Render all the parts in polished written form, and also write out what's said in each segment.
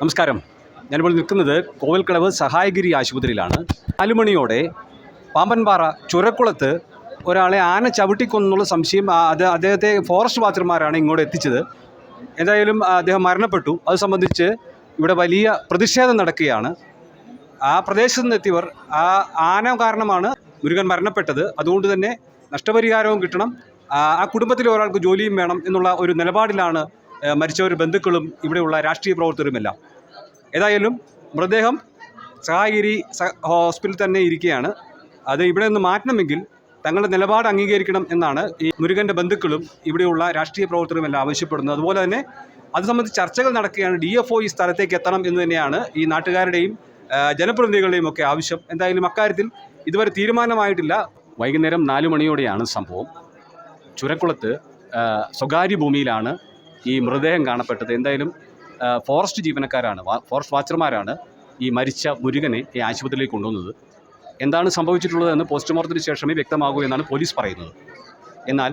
നമസ്കാരം. ഞാനിപ്പോൾ നിൽക്കുന്നത് കോവൽക്കടവ് സഹായഗിരി ആശുപത്രിയിലാണ്. 4 മണിയോടെ പാമ്പൻപാറ ചുരക്കുളത്ത് ഒരാളെ ആന ചവിട്ടിക്കൊന്നുള്ള സംശയം അദ്ദേഹത്തെ ഫോറസ്റ്റ് വാച്ചർമാരാണ് ഇങ്ങോട്ട് എത്തിച്ചത്. എന്തായാലും അദ്ദേഹം മരണപ്പെട്ടു. അത് സംബന്ധിച്ച് ഇവിടെ വലിയ പ്രതിഷേധം നടക്കുകയാണ്. ആ പ്രദേശത്ത് നിന്നെത്തിയവർ ആ ആന കാരണമാണ് മുരുകൻ മരണപ്പെട്ടത്, അതുകൊണ്ട് തന്നെ നഷ്ടപരിഹാരവും കിട്ടണം, ആ കുടുംബത്തിലെ ഒരാൾക്ക് ജോലിയും വേണം എന്നുള്ള ഒരു നിലപാടിലാണ് മരിച്ചവർ ബന്ധുക്കളും ഇവിടെയുള്ള രാഷ്ട്രീയ പ്രവർത്തകരുമെല്ലാം. ഏതായാലും മൃതദേഹം സഹായഗിരി ഹോസ്പിറ്റലിൽ തന്നെ ഇരിക്കുകയാണ്. അത് ഇവിടെ നിന്ന് മാറ്റണമെങ്കിൽ തങ്ങളുടെ നിലപാട് അംഗീകരിക്കണം എന്നാണ് ഈ മുരുകൻ്റെ ബന്ധുക്കളും ഇവിടെയുള്ള രാഷ്ട്രീയ പ്രവർത്തകരുമെല്ലാം ആവശ്യപ്പെടുന്നത്. അതുപോലെ തന്നെ അത് സംബന്ധിച്ച് ചർച്ചകൾ നടക്കുകയാണ്. DFO ഈ സ്ഥലത്തേക്ക് എത്തണം എന്ന് തന്നെയാണ് ഈ നാട്ടുകാരുടെയും ജനപ്രതിനിധികളുടെയും ഒക്കെ ആവശ്യം. എന്തായാലും അക്കാര്യത്തിൽ ഇതുവരെ തീരുമാനമായിട്ടില്ല. വൈകുന്നേരം 4 മണിയോടെയാണ് സംഭവം. ചുരക്കുളത്ത് സ്വകാര്യ ഭൂമിയിലാണ് ഈ മൃതദേഹം കാണപ്പെട്ടത്. എന്തായാലും ഫോറസ്റ്റ് ജീവനക്കാരാണ്, ഫോറസ്റ്റ് വാച്ചർമാരാണ് ഈ മരിച്ച മുരുകനെ ഈ ആശുപത്രിയിലേക്ക് കൊണ്ടുവന്നത്. എന്താണ് സംഭവിച്ചിട്ടുള്ളതെന്ന് പോസ്റ്റ്മോർട്ടത്തിന് ശേഷമേ വ്യക്തമാകൂ എന്നാണ് പോലീസ് പറയുന്നത്. എന്നാൽ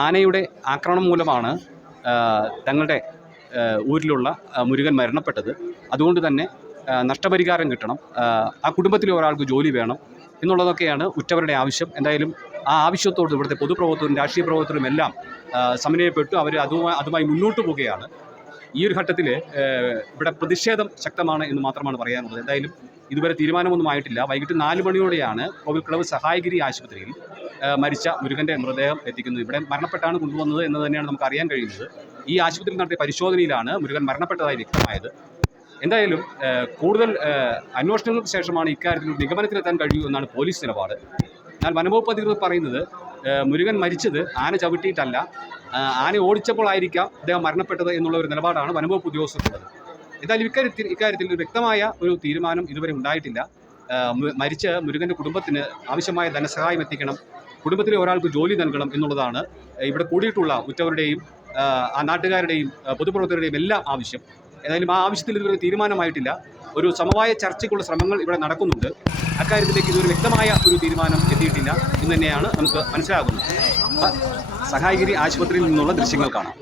ആനയുടെ ആക്രമണം മൂലമാണ് തങ്ങളുടെ ഊരിലുള്ള മുരുകൻ മരണപ്പെട്ടത്. അതുകൊണ്ട് തന്നെ നഷ്ടപരിഹാരം കിട്ടണം, ആ കുടുംബത്തിലെ ഒരാൾക്ക് ജോലി വേണം എന്നുള്ളതൊക്കെയാണ് ഉറ്റവരുടെ ആവശ്യം. എന്തായാലും ആ ആവശ്യത്തോട് ഇവിടുത്തെ പൊതുപ്രവർത്തകരും രാഷ്ട്രീയ പ്രവർത്തകരും എല്ലാം സമന്വയപ്പെട്ടു. അവർ അതുമായി മുന്നോട്ട് പോവുകയാണ്. ഈ ഒരു ഘട്ടത്തിൽ ഇവിടെ പ്രതിഷേധം ശക്തമാണ് എന്ന് മാത്രമാണ് പറയാനുള്ളത്. എന്തായാലും ഇതുവരെ തീരുമാനമൊന്നും ആയിട്ടില്ല. വൈകിട്ട് 4 മണിയോടെയാണ് കോവിൽക്കടവ് സഹായഗിരി ആശുപത്രിയിൽ മരിച്ച മുരുകൻ്റെ മൃതദേഹം എത്തിക്കുന്നത്. ഇവിടെ മരണപ്പെട്ടാണ് കൊണ്ടുവന്നത് എന്ന് തന്നെയാണ് നമുക്ക് അറിയാൻ കഴിയുന്നത്. ഈ ആശുപത്രിയിൽ നടത്തിയ പരിശോധനയിലാണ് മുരുകൻ മരണപ്പെട്ടതായി വ്യക്തമായത്. എന്തായാലും കൂടുതൽ അന്വേഷണങ്ങൾക്ക് ശേഷമാണ് ഇക്കാര്യത്തിൽ നിഗമനത്തിലെത്താൻ കഴിയൂ എന്നാണ് പോലീസ് നിലപാട്. എന്നാൽ വനംവകുപ്പ് അധികൃതർ പറയുന്നത് മുരുകൻ മരിച്ചത് ആന ചവിട്ടിയിട്ടല്ല, ആന ഓടിച്ചപ്പോഴായിരിക്കാം അദ്ദേഹം മരണപ്പെട്ടത് എന്നുള്ള ഒരു നിലപാടാണ് വനംവകുപ്പ് ഉദ്യോഗസ്ഥർക്കുള്ളത്. എന്തായാലും ഇക്കാര്യത്തിൽ ഒരു വ്യക്തമായ ഒരു തീരുമാനം ഇതുവരെ ഉണ്ടായിട്ടില്ല. മരിച്ച മുരുകൻ്റെ കുടുംബത്തിന് ആവശ്യമായ ധനസഹായം എത്തിക്കണം, കുടുംബത്തിലെ ഒരാൾക്ക് ജോലി നൽകണം എന്നുള്ളതാണ് ഇവിടെ കൂടിയിട്ടുള്ള ഉറ്റവരുടെയും ആ നാട്ടുകാരുടെയും പൊതുപ്രവർത്തകരുടെയും എല്ലാം ആവശ്യം. ഏതായാലും ആ ആവശ്യത്തിൽ ഇതുവരെ തീരുമാനമായിട്ടില്ല. ഒരു സമവായ ചർച്ചയ്ക്കുള്ള ശ്രമങ്ങൾ ഇവിടെ നടക്കുന്നുണ്ട്. അക്കാര്യത്തിലേക്ക് ഇതൊരു വ്യക്തമായ ഒരു തീരുമാനം എത്തിയിട്ടില്ല എന്ന് തന്നെയാണ് നമുക്ക് മനസ്സിലാകുന്നത്. സഹായഗിരി ആശുപത്രിയിൽ നിന്നുള്ള ദൃശ്യങ്ങൾ കാണാം.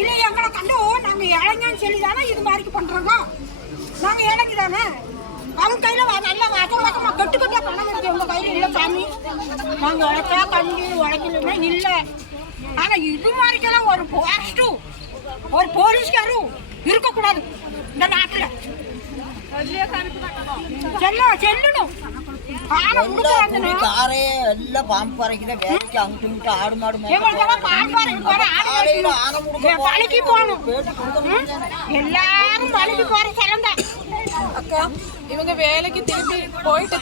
இல்ல எங்களை கண்டு நாங்க இளைஞன்னு சொல்லிதானே இது மாதிரி பண்றோம். நாங்க இளைஞ தானே, அவங்க கையில நல்லா வசமா கட்டு கட்டா பணம் இருக்கு, உங்க கையில இல்ல சாமி. நாங்க உழைச்சா கஞ்சி உழைக்கலன்னா இல்ல. ஆனா இது மாதிரிக்கெல்லாம் ஒரு போஸ்டும் ஒரு போலீஸ்காரும் இருக்கக்கூடாது இந்த நாட்டுல. செல்லணும். பழிக்கு போகணும், எல்லாரும் பழிக்கு போற സ്ഥലം தான். அக்கா இவங்க வேலைக்கு திரும்பி போயிட்டு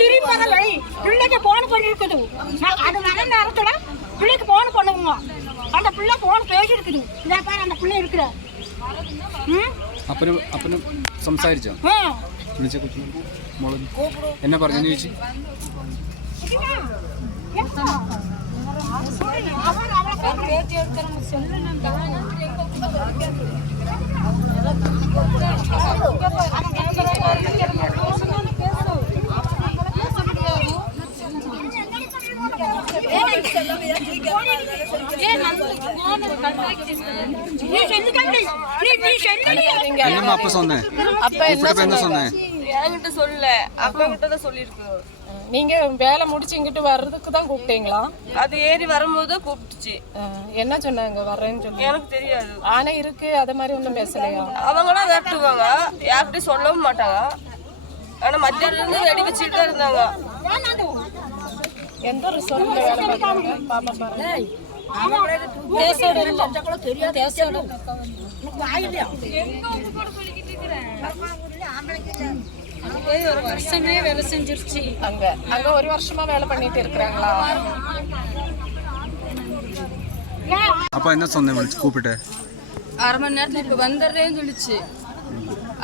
திரும்பி வர வழி பிள்ளைக்கு போன் பண்ணிருக்குது. அது வர நேரத்துல பிள்ளைக்கு போன் பண்ணுவோங்க. அந்த பிள்ளை போன் பேசிருக்குது. இதே பாரு அந்த பிள்ளை இருக்கிற അപ്പനും സംസാരിച്ചോ? വിളിച്ച കൊച്ചു എന്നെ പറഞ്ഞു ചോദിച്ചു. அப்ப சொன்னேன், அப்ப என்ன சொன்னேன் என்கிட்ட சொல்ல, அப்பா கிட்ட தான் சொல்லிருக்கு. நீங்க வேலை முடிச்சு இங்கிட்டு வர்றதுக்கு தான் கூப்பிட்டீங்களா? அது ஏறி வரும்போது கூப்பிட்டுச்சு. என்ன சொன்னாங்க வர்றேன்னு சொல்லி? எனக்கு தெரியாது. ஆனா இருக்கு அத மாதிரி ஒன்றும் பேசலையா? அவங்களாம் விரட்டுவாங்க, யார்கிட்டையும் சொல்லவும் மாட்டாங்க. ஆனா மத்தியானம் இருந்து வெடி வச்சுட்டு தான் இருந்தாங்க. எந்த ஒரு சொல்ல வேலை பார்த்தாங்க பாப்பா பாருங்க. ஒரு வருஷமே வேலை செஞ்சிருச்சு. அங்க ஒரு வருஷமா வேலை பண்ணிட்டு இருக்கிறாங்களா? அப்ப என்ன சொன்னேன் விളിச்சு கூப்பிட்டு? 1/2 மணி நேரத்துல இப்ப வந்துடுறேன்னு சொல்லிச்சு.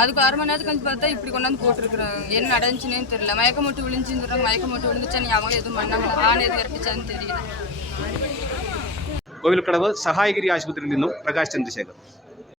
அதுக்கு 1/2 மணி நேரத்துக்கு வந்து பார்த்தா இப்படி கொண்டாந்து போட்டுருக்குறாங்க. என்ன நடந்துச்சுன்னே தெரியல. மயக்கம் மட்டும் விழுந்துச்சுன்னு சொல்றாங்க. மயக்கம் மட்டும் விழுந்துச்சா நீ அவங்க எதுவும் பண்ணாங்க, ஆனை எது இறப்பிச்சான்னு தெரியல. കോവിൽക്കടവ് സഹായഗിരി ആശുപത്രിയിൽ നിന്നും പ്രകാശ് ചന്ദ്രശേഖർ.